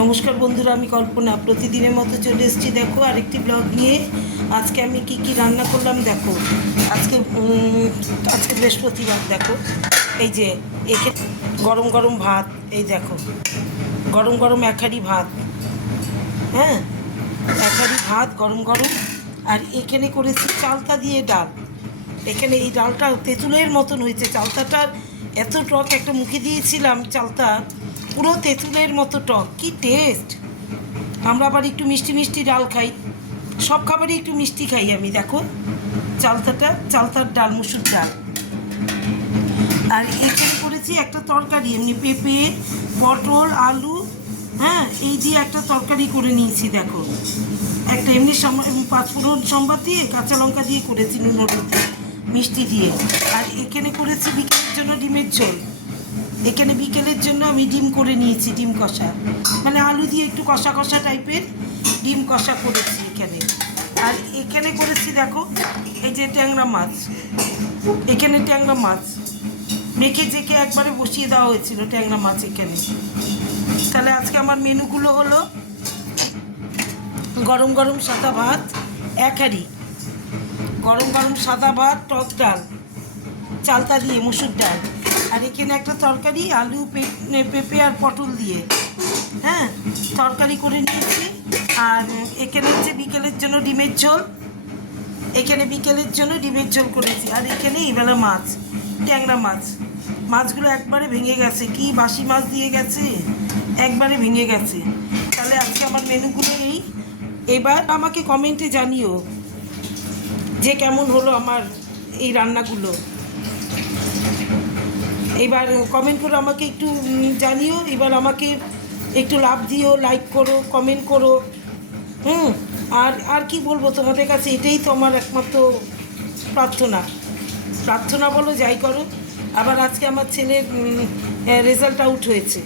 নমস্কার বন্ধুরা, আমি কল্পনা প্রতিদিনের মতো চলে এসেছি। দেখো আরেকটি ব্লগ নিয়ে। আজকে আমি কি রান্না করলাম দেখো। আজকে আজকে বৃহস্পতিবার। দেখো এই যে একে গরম গরম ভাত, এই দেখো গরম গরম এক হাঁড়ি ভাত, হ্যাঁ এক হাঁড়ি ভাত গরম গরম। আর এখানে করেছি চালতা দিয়ে ডাল। এখানে এই ডালটা তেঁতুলের মতন হয়েছে। চালতাটার এত টক, একটা মুখে দিয়েছিলাম চালতা, পুরো তেঁতুলের মতো টক, কি টেস্ট। আমরা আবার একটু মিষ্টি মিষ্টি ডাল খাই, সব খাবারই একটু মিষ্টি খাই আমি। দেখো চালতার ডাল, মুসুর ডাল। আর এখানে করেছি একটা তরকারি, এমনি পেঁপে, পটল, আলু, হ্যাঁ এই দিয়ে একটা তরকারি করে নিয়েছি। দেখো একটা এমনি পাঁচফোড়ন সম্বাদ দিয়ে কাঁচা লঙ্কা দিয়ে করেছি, নুন হলুদ মিষ্টি দিয়ে। আর এখানে করেছি বিকেলের জন্য ডিমের ঝোল। এখানে বিকেলের জন্য আমি ডিম করে নিয়েছি, ডিম কষা, মানে আলু দিয়ে একটু কষা কষা টাইপের ডিম কষা করেছি এখানে। আর এখানে করেছি দেখো এই যে ট্যাংরা মাছ। এখানে ট্যাংরা মাছ মেখে জেকে একবারে বসিয়ে দেওয়া হয়েছিল ট্যাংরা মাছ এখানে। তাহলে আজকে আমার মেনুগুলো হলো গরম গরম সাদা ভাত এক হাঁড়ি, গরম গরম সাদা ভাত, টক ডাল চালতা দিয়ে মুসুর ডাল, আর এখানে একটা তরকারি আলু পেঁপে আর পটল দিয়ে, হ্যাঁ তরকারি করে নিয়েছি। আর এখানে হচ্ছে বিকেলের জন্য ডিমের ঝোল। এখানে বিকেলের জন্য ডিমের ঝোল করেছি। আর এখানে এইবেলা মাছ, ট্যাংরা মাছ। মাছগুলো একবারে ভেঙে গেছে, কি বাসি মাছ দিয়ে গেছে, একবারে ভেঙে গেছে। তাহলে আজকে আমার মেনুগুলো এই। এবার আমাকে কমেন্টে জানিও যে কেমন হলো আমার এই রান্নাগুলো। এবার কমেন্ট করে আমাকে একটু জানিও। এবার আমাকে একটু লাভ দিও, লাইক করো, কমেন্ট করো। আর কি বলবো তোমাদের কাছে, এটাই তো আমার একমাত্র প্রার্থনা বলো, যাই করো। আবার আজকে আমার ছেলের রেজাল্ট আউট হয়েছে,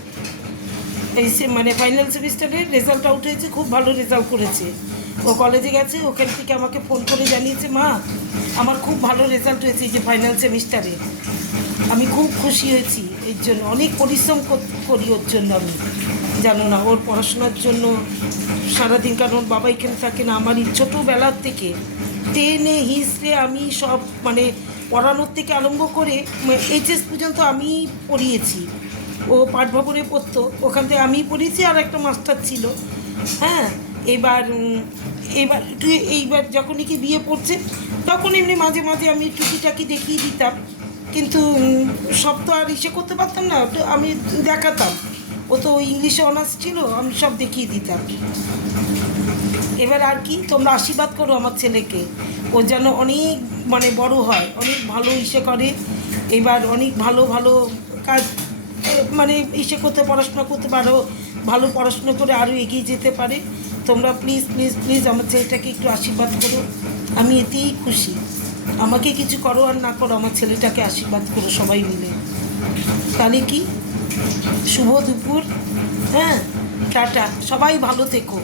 এই মানে ফাইনাল সেমিস্টারের রেজাল্ট আউট হয়েছে, খুব ভালো রেজাল্ট করেছে। ও কলেজে গেছে, ওখান থেকে আমাকে ফোন করে জানিয়েছে, মা আমার খুব ভালো রেজাল্ট হয়েছে এই যে ফাইনাল সেমিস্টারে। আমি খুব খুশি হয়েছি, এর জন্য অনেক পরিশ্রম করি ওর জন্য আমি, জানো না, ওর পড়াশোনার জন্য সারাদিন। কারণ ওর বাবা এখানে থাকে না। আমার ছোটোবেলার থেকে টেনে হিস্ট্রি আমি সব, মানে পড়ানোর থেকে আরম্ভ করে এইচএস পর্যন্ত আমি পড়িয়েছি। ও পাঠ ভবনে পড়তো, ওখান থেকে আমি পড়িয়েছি, আর একটা মাস্টার ছিল। হ্যাঁ এইবার যখনই কি বিয়ে পড়ছে, তখন এমনি মাঝে মাঝে আমি টুকিটাকি দেখিয়ে দিতাম, কিন্তু সব তো আর ইসে করতে পারতাম না, আমি দেখাতাম। ও তো ইংলিশে অনার্স ছিল, আমি সব দেখিয়ে দিতাম। এবার আর কি, তোমরা আশীর্বাদ করো আমার ছেলেকে, ও যেন অনেক মানে বড় হয়, অনেক ভালো ইসে করে, এবার অনেক ভালো ভালো কাজ, মানে ইসে করতে, পড়াশোনা করতে পারো, ভালো পড়াশোনা করে আরও এগিয়ে যেতে পারে। তোমরা প্লিজ প্লিজ প্লিজ আমার ছেলেটাকে একটু আশীর্বাদ করো, আমি এতেই খুশি। আমাকে কিছু করো আর না করো, আমার ছেলেটাকে আশীর্বাদ করো সবাই মিলে। তাহলে কি, শুভ দুপুর, হ্যাঁ টাটা, সবাই ভালো থেকো।